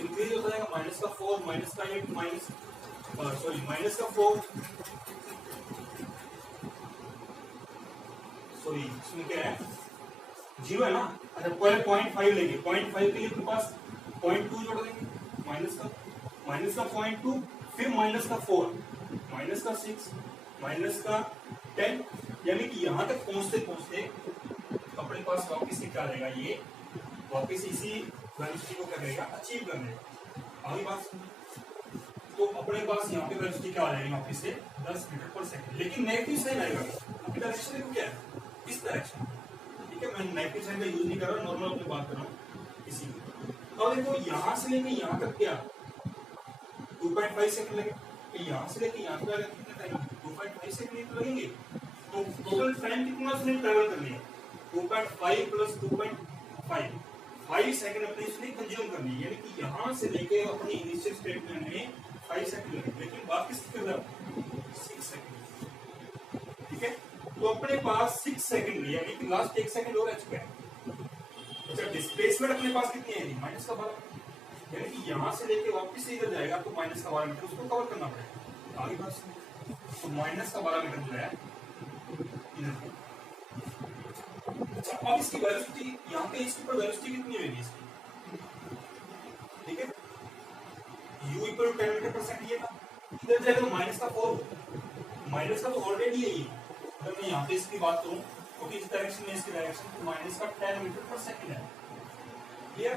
इंक्रीज होता जाएगा, माइनस का 4 माइनस का 8 माइनस का 4 सॉरी इसमें क्या है 0 है ना, अच्छा पहले 0.5 लेंगे, 0.5 के लिए अपने पास 0.2 जोड़ देंगे, माइनस का 0.2 फिर माइनस का 4 माइनस का 6 माइनस का 10 यानी कि यहां तक पहुंचते पहुंचते अपने पास वापस से क्या रहेगा, ये वापस इसी वेलोसिटी को क्या करेगा अचीव कर लेगा। आगे बात तो अपने पास यहाँ पे वेलोसिटी क्या आ जाएगी वापस से 10 मीटर पर सेकंड, लेकिन नेगेटिव साइन आएगा, आपकी डायरेक्शन देखो क्या है इस डायरेक्शन, ठीक है मैं नेगेटिव साइन का यूज नहीं कर रहा, नॉर्मल अपनी बात कर रहा हूँ इसी। अब देखो यहाँ से लेके यहाँ तक क्या 2.5 सेकंड लगे, तो यहाँ से लेके यहाँ तक कितना टाइम 2.5 सेकंड तो लगेंगे, तो टोटल टाइम कितना उसने ट्रेवल कर लिया 2.5 प्लस 2.5 5 सेकंड अपने इसने कंज्यूम करनी है, यानी कि यहाँ से लेके अपनी इनिशियल स्टेटमेंट में 5 सेकंड लगे, लेकिन बात किसकी कर रहा है 6 सेकंड, ठीक है तो अपने पास 6 सेकंड लिया, यानी कि लास्ट 1 सेकंड और एच पे है। अच्छा डिस्प्लेसमेंट अपने पास कितनी है माइनस का 12, यानी कि यहाँ से लेके वापस से इधर जाएगा तो माइनस का 12 मीटर उसको कवर करना पड़ेगा, आगे बात तो माइनस का 12 मीटर जो है इधर। अच्छा अब इसकी वेलोसिटी यहाँ पे इसके ऊपर वेलोसिटी कितनी होगी इसकी, ठीक है u equal to 10 metre per second ये था, इधर जाएगा तो माइनस का 4 माइनस का तो ऑलरेडी है ये, अगर मैं यहाँ पे इसकी बात करूँ क्योंकि इस डायरेक्शन में इसकी डायरेक्शन तो माइनस का 10 मीटर पर सेकंड है, क्लियर।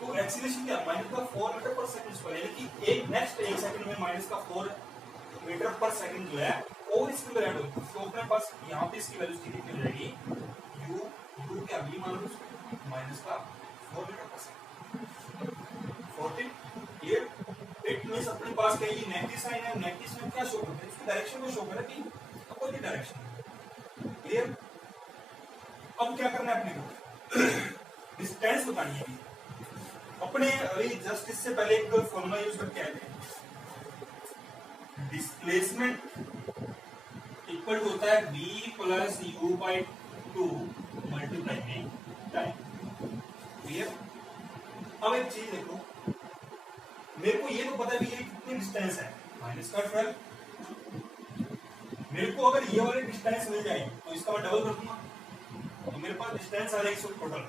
तो एक्सीलरेशन क्या माइनस का 4 मीटर पर सेकंड स्क्वायर, यानी कि एक नेक्स्ट 1 सेकंड में माइनस का 4 मीटर पर सेकंड जो है और इसके अंदर ऐड होगी, तो अपने पास यहाँ पे इसकी वेलोसिटी कितनी हो जाएगी u क्या v मान लो माइनस का 4 metre per second 14, clear. It means अपने पास क्या ये नेगेटिव साइन है, नेगेटिव साइन क्या शो करता है इसकी डायरेक्शन को शो कर रहा है कि अपोजिट डायरेक्शन, क्लियर। अब क्या करना है अपने को डिस्टेंस बतानी है अपने, अभी जस्ट इससे पहले एक फॉर्मूला यूज करके आए थे, डिस्प्लेसमेंट इक्वल टू होता है v plus u by 2 multiply में टाइम, क्लियर। अब एक चीज देखो मेरे को ये तो पता भी है कितनी डिस्टेंस है माइनस का 12, मेरे को अगर ये वाले डिस्टेंस मिल जाए तो इसका मैं डबल कर दूंगा, तो मेरे पास डिस्टेंस आ जाएगी टोटल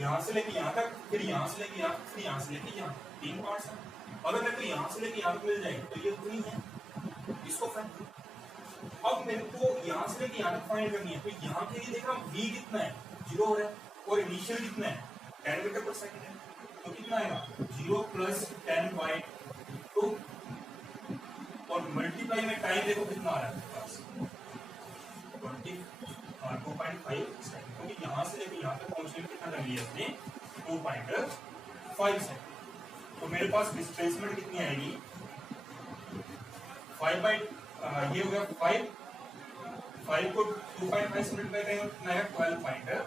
यहाँ से लेके यहाँ तक, फिर यहाँ से लेके यहाँ, फिर यहाँ से लेके यहाँ, 3 पार्ट्स हैं। अगर मेरे को यहाँ से लेके यहाँ तक मिल जाएगी तो ये उतनी है, इसको फाइंड करो। अब मेरे को यहाँ से लेके यहाँ तक फाइंड करनी है, तो यहाँ के लिए देख रहा हूँ v कितना है 0 हो रहा है और इनिशियल कितना है 10 मीटर पर सेकंड है, तो कितना आएगा 0 प्लस 10/2 और मल्टीप्लाई में टाइम देखो कितना आ रहा है 20 आ 2.5 सेकंड, क्योंकि यहाँ से लेकर यहाँ तक पहुंचने में कितना टाइम लिया इसने 2.5 सेकंड। तो मेरे पास डिस्प्लेसमेंट कितनी आएगी 5 बाई ये हो गया 5 को 2.5 से मल्टीप्लाई करेंगे कितना है 12.5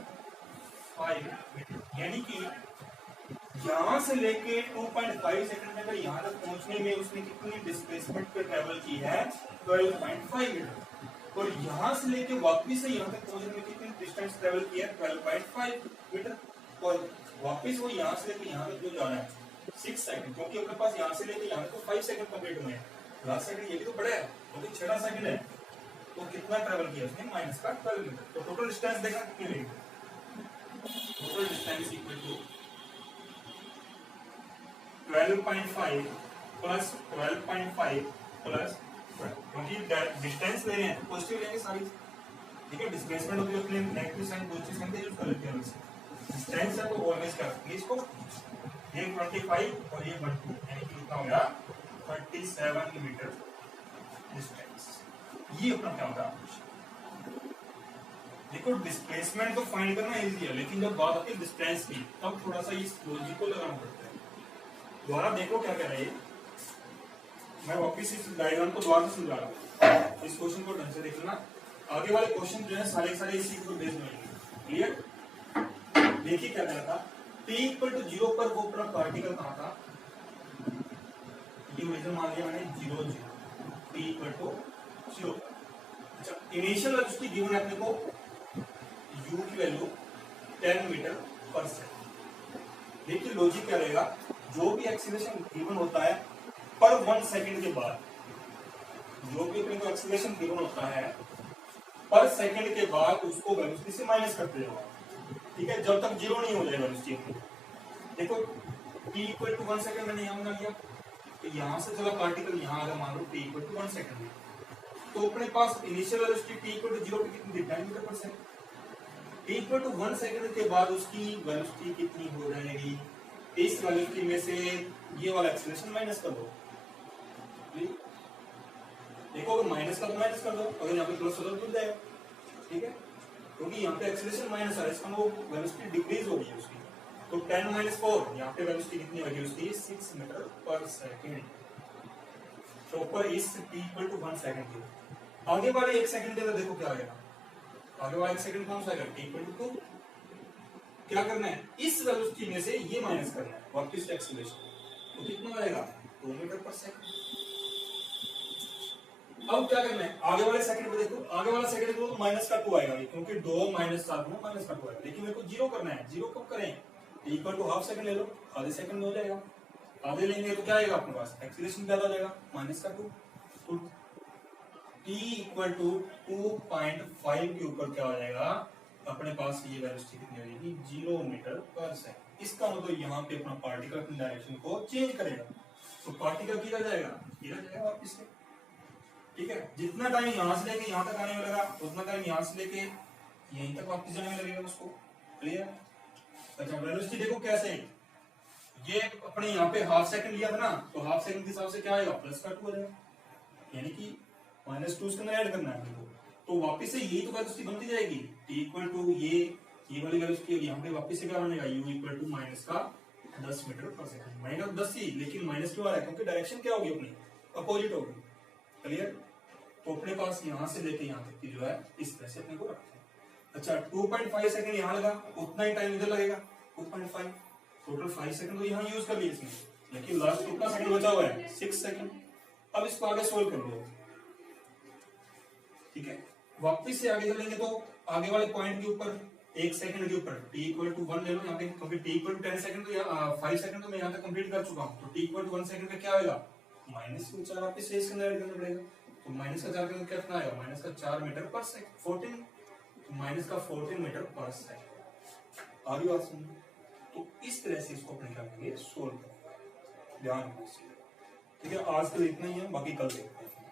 मीटर, यानी कि यहाँ से लेके 2.5 सेकंड में अगर यहाँ तक पहुंचने में उसने कितनी डिस्प्लेसमेंट पे ट्रेवल की है 12.5 मीटर, और यहाँ से लेके वापस से यहाँ तक पहुंचने में कितनी डिस्टेंस ट्रेवल की है 12.5 मीटर, और वापस वो यहाँ से लेके यहाँ तक जो जाना है 6 सेकंड, क्योंकि अपने पास यहाँ से लेके यहाँ तक तो 5 सेकंड कंप्लीट हुए हैं, लास्ट सेकंड ये भी तो बड़ा है क्योंकि 6 सेकंड है, तो कितना ट्रेवल किया उसने माइनस का 12 मीटर। तो टोटल डिस्टेंस देखा कितनी लगेगी, total distance equal to 12.5 plus 12.5 plus 12, क्योंकि डिस्टेंस ले रहे हैं पॉजिटिव लेंगे सारी, ठीक है, डिस्प्लेसमेंट होती है अपने नेगेटिव साइन पॉजिटिव साइन का यूज कर लेते हैं वैसे, डिस्टेंस है तो ऑलवेज कर सकते हैं इसको, ये 25 और ये 12, यानी कि कितना हो गया 37 मीटर डिस्टेंस। ये अपना क्या होता है, देखो डिस्प्लेसमेंट तो फाइंड करना इजी है, लेकिन जब बात आती है डिस्टेंस की तब थोड़ा सा इस लॉजिक को लगाना पड़ता है। दोबारा देखो क्या कह रहा है, मैं वापिस इस डायग्राम को दोबारा से समझा रहा हूँ, इस क्वेश्चन को ढंग से देखना, आगे वाले क्वेश्चन जो है सारे इसी पर बेस्ड होंगे, क्लियर। देखिए क्या कह रहा था, t इक्वल टू 0 पर वो अपना पार्टिकल कहाँ था, ये ओरिजिन मान लिया मैंने 0 0, t इक्वल टू 0। अच्छा, इनिशियल वेलोसिटी गिवन है अपने को u की वैल्यू 10 मीटर पर सेकंड। देखिए लॉजिक क्या रहेगा, जो भी एक्सीलरेशन गिवन होता है पर 1 सेकंड के बाद, जो भी अपने को एक्सीलरेशन गिवन होता है पर सेकंड के बाद उसको वेलोसिटी से माइनस करते जाओ, ठीक है, जब तक 0 नहीं हो जाए वेलोसिटी अपनी। देखो t इक्वल टू 1 सेकंड मैंने यहाँ बना लिया, तो यहाँ से चला पार्टिकल यहाँ अगर मान लो t इक्वल टू 1 सेकंड, तो अपने पास initial velocity t equal to 0 पे कितनी थी 10 metre per second, t equal to 1 second के बाद उसकी वेलोसिटी कितनी हो जाएगी, इस वेलोसिटी में से ये वाला एक्सीलरेशन माइनस कर दो, देखो अगर माइनस का तो माइनस कर दो, अगर यहाँ पे प्लस हो तो खुल जाएगा, ठीक है, क्योंकि यहाँ पे एक्सीलरेशन माइनस है, इसका वो वेलोसिटी डिक्रीज हो गई है उसकी, तो 10 माइनस 4 यहाँ पे वेलोसिटी कितनी होगी उसकी 6 मीटर पर सेकंड, प्रॉपर इस t इक्वल टू 1 सेकंड की। आगे वाले 1 सेकंड के अंदर देखो क्या आएगा, आगे वाला 1 सेकंड कौन सा आएगा t इक्वल टू 2, क्या करना है इस वेलोसिटी में से ये माइनस करना है वापस एक्सीलरेशन, तो कितना आएगा 2 मीटर पर सेकंड। अब क्या करना है आगे वाले सेकंड पे देखो, आगे वाला सेकंड को माइनस का 2 आएगा, क्योंकि 2 माइनस 7 में माइनस का 2 आएगा, लेकिन मेरे को 0 करना है, 0 कब करें, t equal to half second ले लो, आधे सेकंड में हो जाएगा, आधे लेंगे तो क्या आएगा अपने पास एक्सीलरेशन ज्यादा हो जाएगा माइनस का 2, तो t इक्वल टू 2.5 के ऊपर क्या हो जाएगा अपने पास ये वेलोसिटी कितनी हो जाएगी 0 मीटर पर सेकंड। इसका मतलब यहाँ पे अपना पार्टिकल अपनी डायरेक्शन को चेंज करेगा, तो पार्टिकल किधर जाएगा, इधर जाएगा वापस से, ठीक है, जितना टाइम यहाँ से लेके यहाँ तक आने में लगा उतना टाइम यहाँ से लेके यहीं तक वापस जाने में लगेगा उसको, क्लियर। अच्छा वेलोसिटी देखो कैसे, ये अपने यहाँ पे हाफ सेकंड लिया था ना, तो हाफ सेकंड के हिसाब से क्या आएगा प्लस का 2 आ जाएगा, यानी कि -2 इसके अंदर ऐड करना है हमको, तो वापस से यही तो वेलोसिटी बनती जाएगी t इक्वल टू ये वाली वेलोसिटी यहाँ पे वापस से क्या बनेगा u इक्वल टू माइनस का 10 मीटर पर सेकंड, माइनस 10 ही, लेकिन माइनस क्यों आ रहा है, क्योंकि डायरेक्शन क्या होगी अपनी अपोजिट होगी, क्लियर। तो अपने पास यहाँ से लेके यहाँ तक की जो है इस तरह से अपने को रखते हैं। अच्छा 2.5 सेकंड यहाँ लगा, उतना ही टाइम इधर लगेगा 2.5, टोटल 5 सेकंड तो यहाँ यूज कर लिए इसमें, लेकिन लास्ट कितना सेकंड बचा हुआ है 6 सेकंड। अब इसको आगे सोल्व कर लो, ठीक है, वापिस से आगे चलेंगे तो आगे वाले पॉइंट के ऊपर 1 सेकंड के ऊपर t इक्वल टू 1 ले लो यहाँ पे, क्योंकि t इक्वल टू 10 सेकंड तो 5 सेकंड तो मैं यहाँ तक कंप्लीट कर चुका हूँ, तो t इक्वल टू 1 सेकंड पे क्या होगा माइनस का 4 वापस से इसके अंदर ऐड करना पड़ेगा, तो माइनस का 4 के अंदर कितना आएगा माइनस का 4 मीटर पर सेकंड 14, तो माइनस का 14 मीटर पर सेकंड। आगे बात सुनिए, तो इस तरह से इसको अपने क्या करेंगे सोल्व करेंगे, ध्यान रखिए, ठीक है। आज के लिए इतना ही है, बाकी कल देखते हैं।